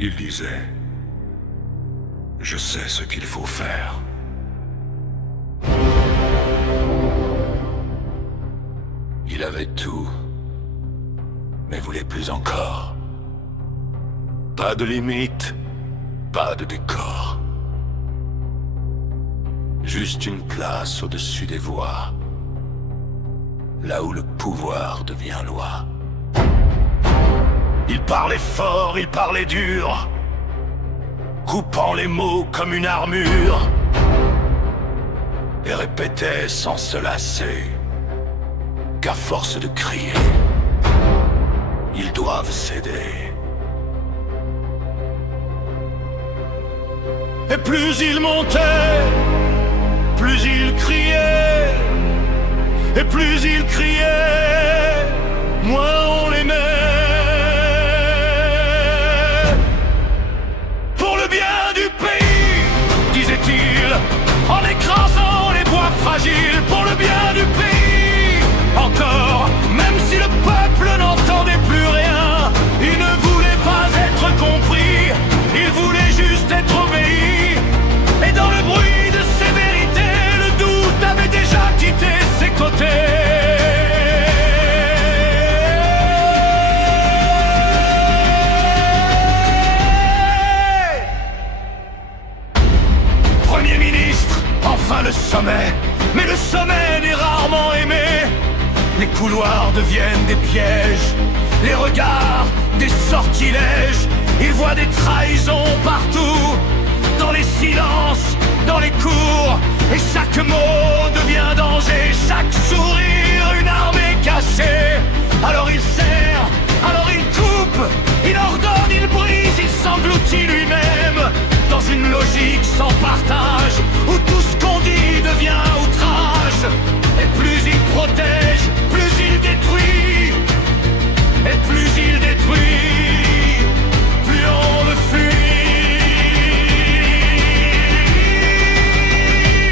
Il disait: je sais ce qu'il faut faire. Il avait tout, mais voulait plus encore. Pas de limite, pas de décor. Juste une place au-dessus des voies, là où le pouvoir devient loi. Il parlait fort, il parlait dur, coupant les mots comme une armure, et répétait sans se lasser qu'à force de crier, ils doivent céder. Et plus il montait, plus il criait, et plus il criait, moins on l'aimait. Pour le bien du pays, disait-il, en écrasant les voix fragiles. Pour le bien du pays, encore, même si le peuple n'entendait plus rien, il ne voulait pas être compris, il voulait juste être obéi. Et dans le bruit de ses vérités, le doute avait déjà quitté ses côtés. Premier ministre, enfin le sommet, mais le sommet n'est rarement aimé. Les couloirs deviennent des pièges, les regards des sortilèges. Il voit des trahisons partout, dans les silences, dans les cours. Et chaque mot devient danger, chaque sourire une armée cachée. Alors il serre, alors il coupe, il ordonne, il brise, il s'engloutit lui-même dans une logique sans partage, où tout ce qu'on dit devient outrage. Et plus il protège, plus il détruit. Et plus il détruit, plus on le fuit.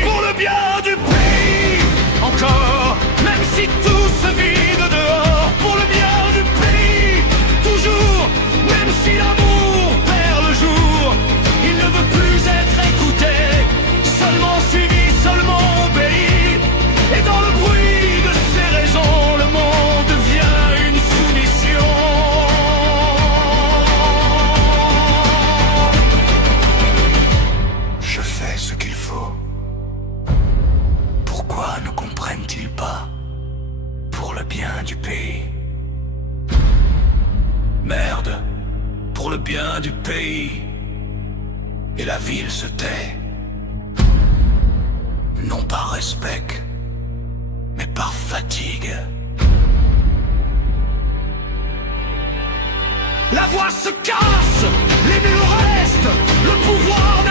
Pour le bien du pays, encore, même si tout se vide dehors. Pour le bien du pays, toujours, même si l'amour perd le jour. Il ne veut plus être écouté, seulement suivi, seulement obéi. Et dans le bruit de ses raisons, le monde devient une soumission. Je fais ce qu'il faut. Pourquoi ne comprennent-ils pas? Pour le bien du pays. Merde, pour le bien du pays. Et la ville se tait. Non par respect, mais par fatigue. La voix se casse, les murs restent, le pouvoir